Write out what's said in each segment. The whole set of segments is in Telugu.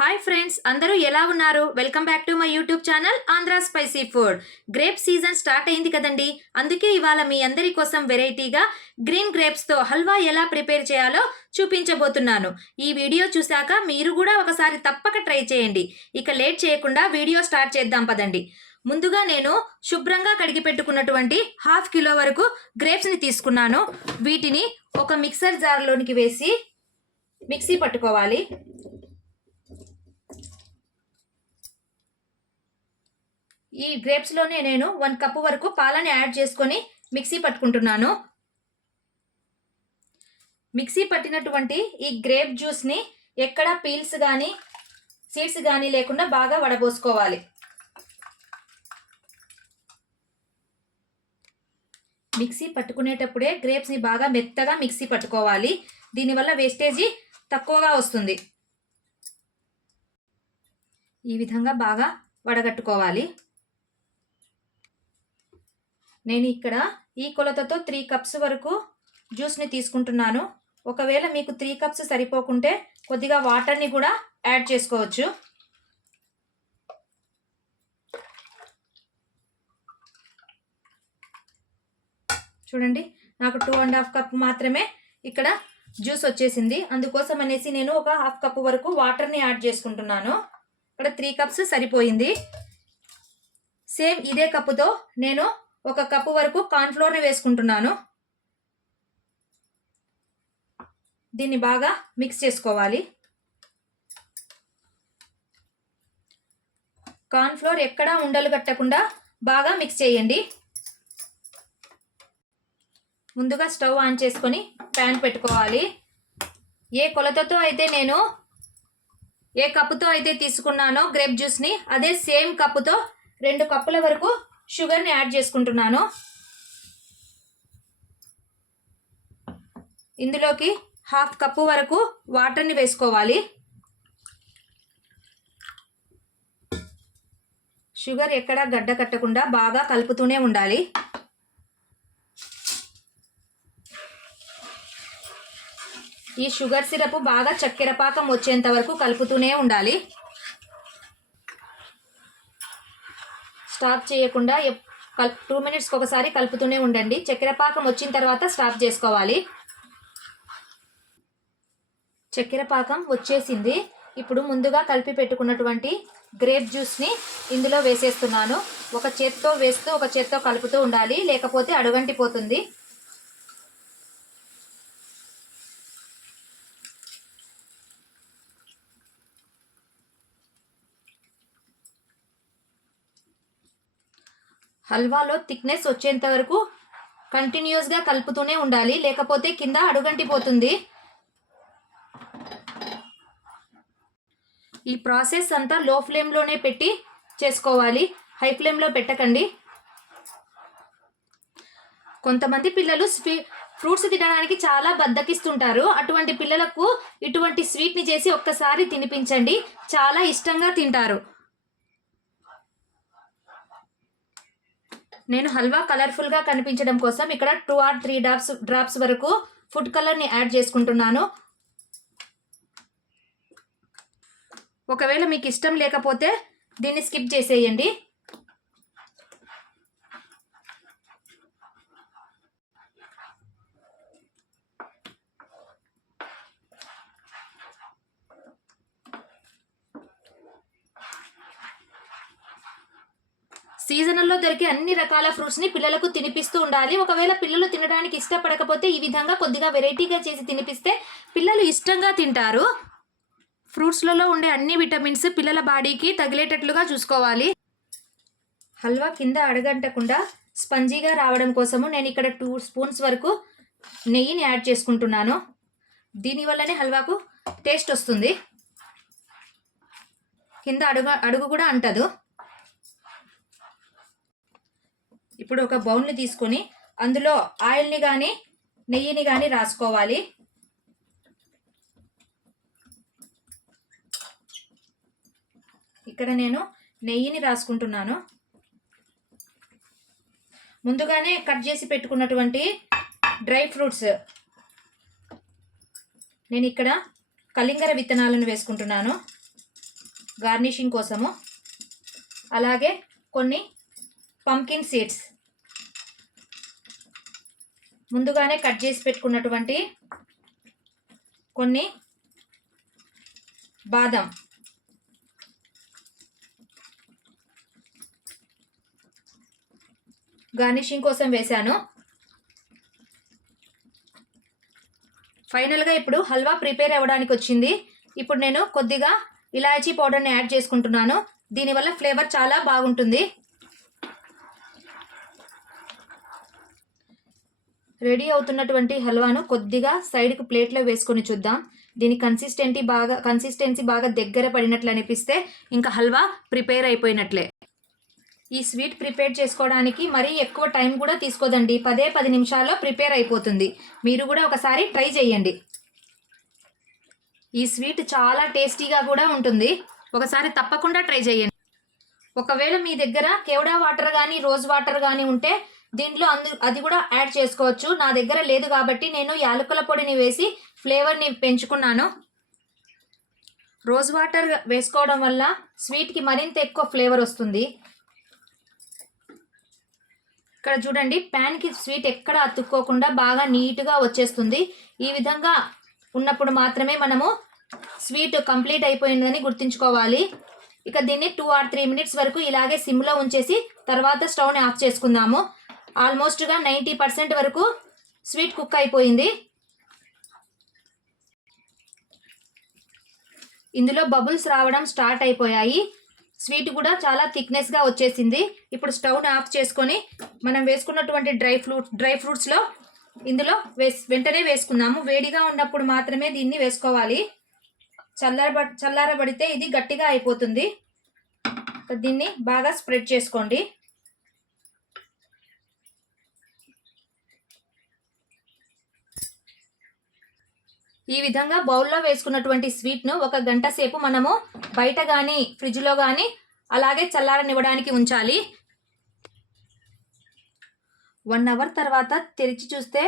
హాయ్ ఫ్రెండ్స్, అందరూ ఎలా ఉన్నారు? Welcome back to my YouTube channel Andhra spicy food. Grape season start అయింది కదండి. అందుకే ఇవాళ మీ అందరి కోసం వెరైటీగా గ్రీన్ గ్రేప్స్తో హల్వా ఎలా ప్రిపేర్ చేయాలో చూపించబోతున్నాను. ఈ వీడియో చూశాక మీరు కూడా ఒకసారి తప్పక ట్రై చేయండి. ఇక లేట్ చేయకుండా వీడియో స్టార్ట్ చేద్దాం పదండి. ముందుగా నేను శుభ్రంగా కడిగి పెట్టుకున్నటువంటి 1/2 కిలో వరకు గ్రేప్స్ని తీసుకున్నాను. వీటిని ఒక మిక్సర్ జార్లోనికి వేసి మిక్సీ పట్టుకోవాలి. ఈ గ్రేప్స్లోనే నేను 1 కప్పు వరకు పాలని యాడ్ చేసుకొని మిక్సీ పట్టుకుంటున్నాను. మిక్సీ పట్టినటువంటి ఈ గ్రేప్ జ్యూస్ని ఎక్కడ పీల్స్ కానీ సీడ్స్ కానీ లేకుండా బాగా వడబోసుకోవాలి. మిక్సీ పట్టుకునేటప్పుడే గ్రేప్స్ని బాగా మెత్తగా మిక్సీ పట్టుకోవాలి. దీనివల్ల వేస్టేజీ తక్కువగా వస్తుంది. ఈ విధంగా బాగా వడగట్టుకోవాలి. నేను ఇక్కడ ఈ కొలతతో 3 కప్స్ వరకు జ్యూస్ని తీసుకుంటున్నాను. ఒకవేళ మీకు 3 కప్స్ సరిపోకుంటే కొద్దిగా వాటర్ని కూడా యాడ్ చేసుకోవచ్చు. చూడండి, నాకు 2.5 కప్ మాత్రమే ఇక్కడ జ్యూస్ వచ్చేసింది. అందుకోసం అనేసి నేను ఒక 1/2 కప్ వరకు వాటర్ని యాడ్ చేసుకుంటున్నాను. ఇక్కడ 3 కప్స్ సరిపోయింది. సేమ్ ఇదే కప్పుతో నేను 1 కప్పు వరకు కార్న్ఫ్లోర్ని వేసుకుంటున్నాను. దీన్ని బాగా మిక్స్ చేసుకోవాలి. కార్న్ఫ్లోర్ ఎక్కడా ఉండలు కట్టకుండా బాగా మిక్స్ చేయండి. ముందుగా స్టవ్ ఆన్ చేసుకొని ప్యాన్ పెట్టుకోవాలి. ఏ కొలతతో అయితే నేను ఏ కప్పుతో అయితే తీసుకున్నానో గ్రేప్ జ్యూస్ని, అదే సేమ్ కప్పుతో 2 కప్పుల వరకు షుగర్ని యాడ్ చేసుకుంటున్నాను. ఇందులోకి 1/2 కప్పు వరకు వాటర్ని వేసుకోవాలి. షుగర్ ఎక్కడా గడ్డ కట్టకుండా బాగా కలుపుతూనే ఉండాలి. ఈ షుగర్ సిరప్ బాగా చక్కెర పాకం వచ్చేంత వరకు కలుపుతూనే ఉండాలి. స్టాప్ చేయకుండా 2 మినిట్స్కి ఒకసారి కలుపుతూనే ఉండండి. చక్కెర పాకం వచ్చిన తర్వాత స్టాప్ చేసుకోవాలి. చక్కెర పాకం వచ్చేసింది. ఇప్పుడు ముందుగా కలిపి పెట్టుకున్నటువంటి గ్రేప్ జ్యూస్ని ఇందులో వేసేస్తున్నాను. ఒక చేత్తో వేస్తూ ఒక చేత్తో కలుపుతూ ఉండాలి, లేకపోతే అడుగంటిపోతుంది. హల్వాలో థిక్నెస్ వచ్చేంత వరకు కంటిన్యూస్గా కలుపుతూనే ఉండాలి, లేకపోతే కింద అడుగంటిపోతుంది. ఈ ప్రాసెస్ అంతా లో ఫ్లేమ్లోనే పెట్టి చేసుకోవాలి, హై ఫ్లేమ్లో పెట్టకండి. కొంతమంది పిల్లలు ఫ్రూట్స్ తినడానికి చాలా బద్దకిస్తుంటారు. అటువంటి పిల్లలకు ఇటువంటి స్వీట్ని చేసి ఒక్కసారి తినిపించండి, చాలా ఇష్టంగా తింటారు. నేను హల్వా కలర్ఫుల్గా కనిపించడం కోసం ఇక్కడ 2 or 3 డ్రాప్స్ వరకు ఫుడ్ కలర్ని యాడ్ చేసుకుంటున్నాను. ఒకవేళ మీకు ఇష్టం లేకపోతే దీన్ని స్కిప్ చేసేయండి. సీజనల్లో దొరికే అన్ని రకాల ఫ్రూట్స్ని పిల్లలకు తినిపిస్తూ ఉండాలి. ఒకవేళ పిల్లలు తినడానికి ఇష్టపడకపోతే ఈ విధంగా కొద్దిగా వెరైటీగా చేసి తినిపిస్తే పిల్లలు ఇష్టంగా తింటారు. ఫ్రూట్స్లలో ఉండే అన్ని విటమిన్స్ పిల్లల బాడీకి తగిలేటట్లుగా చూసుకోవాలి. హల్వా కింద అడగంటకుండా స్పంజీగా రావడం కోసము నేను ఇక్కడ 2 స్పూన్స్ వరకు నెయ్యిని యాడ్ చేసుకుంటున్నాను. దీనివల్లనే హల్వాకు టేస్ట్ వస్తుంది, కింద అడుగు కూడా అంటదు. ఇప్పుడు ఒక బౌల్ని తీసుకొని అందులో ఆయిల్ని కానీ నెయ్యిని కానీ రాసుకోవాలి. ఇక్కడ నేను నెయ్యిని రాసుకుంటున్నాను. ముందుగానే కట్ చేసి పెట్టుకున్నటువంటి డ్రై ఫ్రూట్స్, నేను ఇక్కడ కలింగర విత్తనాలను వేసుకుంటున్నాను. గార్నిషింగ్ కోసము. అలాగే కొన్ని పంకిన్ సీడ్స్, ముందుగానే కట్ చేసి పెట్టుకున్నటువంటి కొన్ని బాదం, గార్నిషింగ్ కోసం వేశాను. ఫైనల్గా ఇప్పుడు హల్వా ప్రిపేర్ అవ్వడానికి వచ్చింది. ఇప్పుడు నేను కొద్దిగా ఇలాచీ పౌడర్ని యాడ్ చేసుకుంటున్నాను. దీనివల్ల ఫ్లేవర్ చాలా బాగుంటుంది. రెడీ అవుతున్నటువంటి హల్వాను కొద్దిగా సైడ్కి ప్లేట్లో వేసుకొని చూద్దాం. దీని కన్సిస్టెన్సీ బాగా దగ్గర పడినట్లు అనిపిస్తే ఇంకా హల్వా ప్రిపేర్ అయిపోయినట్లే. ఈ స్వీట్ ప్రిపేర్ చేసుకోవడానికి మరీ ఎక్కువ టైం కూడా తీసుకోదండి. 10 నిమిషాల్లో ప్రిపేర్ అయిపోతుంది. మీరు కూడా ఒకసారి ట్రై చేయండి. ఈ స్వీట్ చాలా టేస్టీగా కూడా ఉంటుంది. ఒకసారి తప్పకుండా ట్రై చేయండి. ఒకవేళ మీ దగ్గర కేవడా వాటర్ కానీ రోజ్ వాటర్ కానీ ఉంటే దీంట్లో అది కూడా యాడ్ చేసుకోవచ్చు. నా దగ్గర లేదు కాబట్టి నేను యాలకుల పొడిని వేసి ఫ్లేవర్ని పెంచుకున్నాను. రోజ్ వాటర్ వేసుకోవడం వల్ల స్వీట్కి మరింత ఎక్కువ ఫ్లేవర్ వస్తుంది. ఇక్కడ చూడండి, ప్యాన్కి స్వీట్ ఎక్కడ అతుక్కోకుండా బాగా నీట్గా వచ్చేస్తుంది. ఈ విధంగా ఉన్నప్పుడు మాత్రమే మనము స్వీట్ కంప్లీట్ అయిపోయిందని గుర్తుంచుకోవాలి. ఇక దీన్ని 2 or 3 minutes వరకు ఇలాగే సిమ్లో ఉంచేసి తర్వాత స్టవ్ని ఆఫ్ చేసుకుందాము. ఆల్మోస్ట్గా 90% వరకు స్వీట్ కుక్ అయిపోయింది. ఇందులో బబుల్స్ రావడం స్టార్ట్ అయిపోయాయి. స్వీట్ కూడా చాలా థిక్నెస్గా వచ్చేసింది. ఇప్పుడు స్టవ్ని ఆఫ్ చేసుకొని మనం వేసుకున్నటువంటి డ్రై ఫ్రూట్స్లో ఇందులో వెంటనే వేసుకుందాము. వేడిగా ఉన్నప్పుడు మాత్రమే దీన్ని వేసుకోవాలి. చల్లారబడితే ఇది గట్టిగా అయిపోతుంది. దీన్ని బాగా స్ప్రెడ్ చేసుకోండి. ఈ విధంగా బౌల్లో వేసుకున్నటువంటి స్వీట్ను 1 గంట సేపు మనము బయట కానీ ఫ్రిడ్జ్లో కానీ అలాగే చల్లారనివ్వడానికి ఉంచాలి. 1 hour తర్వాత తెరిచి చూస్తే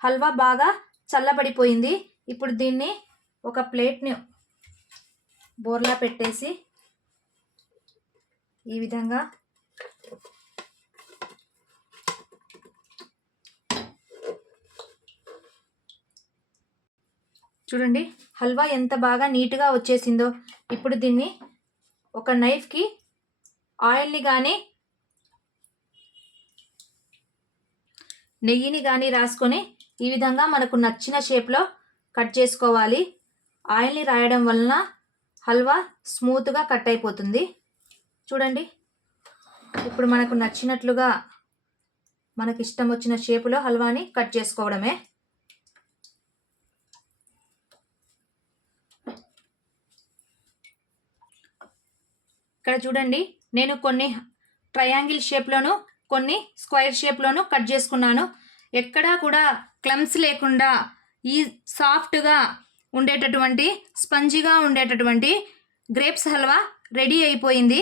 హల్వా బాగా చల్లబడిపోయింది. ఇప్పుడు దీన్ని ఒక ప్లేట్ని బోర్లా పెట్టేసి ఈ విధంగా చూడండి, హల్వా ఎంత బాగా నీట్గా వచ్చేసిందో. ఇప్పుడు దీన్ని ఒక నైఫ్కి ఆయిల్ని కానీ నెయ్యిని కానీ రాసుకొని ఈ విధంగా మనకు నచ్చిన షేప్లో కట్ చేసుకోవాలి. ఆయిల్ని రాయడం వలన హల్వా స్మూత్గా కట్ అయిపోతుంది. చూడండి, ఇప్పుడు మనకు నచ్చినట్లుగా మనకి ఇష్టం వచ్చిన షేపులో హల్వాని కట్ చేసుకోవడమే. ఇక్కడ చూడండి, నేను కొన్ని ట్రయాంగిల్ షేప్లోను కొన్ని స్క్వేర్ షేప్లోను కట్ చేసుకున్నాను. ఎక్కడా కూడా క్లమ్స్ లేకుండా ఈ సాఫ్ట్గా ఉండేటటువంటి స్పంజిగా ఉండేటటువంటి గ్రేప్స్ హల్వా రెడీ అయిపోయింది.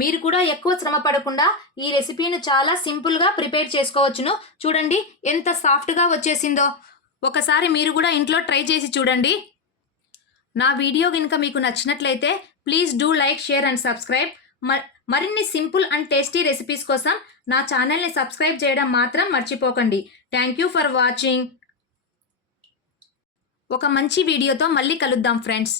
మీరు కూడా ఎక్కువ శ్రమ పడకుండా ఈ రెసిపీని చాలా సింపుల్గా ప్రిపేర్ చేసుకోవచ్చును. చూడండి ఎంత సాఫ్ట్గా వచ్చేసిందో. ఒకసారి మీరు కూడా ఇంట్లో ట్రై చేసి చూడండి. నా వీడియో కనుక మీకు నచ్చినట్లయితే please do like, share and subscribe. మరిన్ని సింపుల్ అండ్ టేస్టీ రెసిపీస్ కోసం నా ఛానల్ని సబ్స్క్రైబ్ చేయడం మాత్రం మర్చిపోకండి. Thank you for watching. ఒక మంచి వీడియోతో మళ్ళీ కలుద్దాం ఫ్రెండ్స్.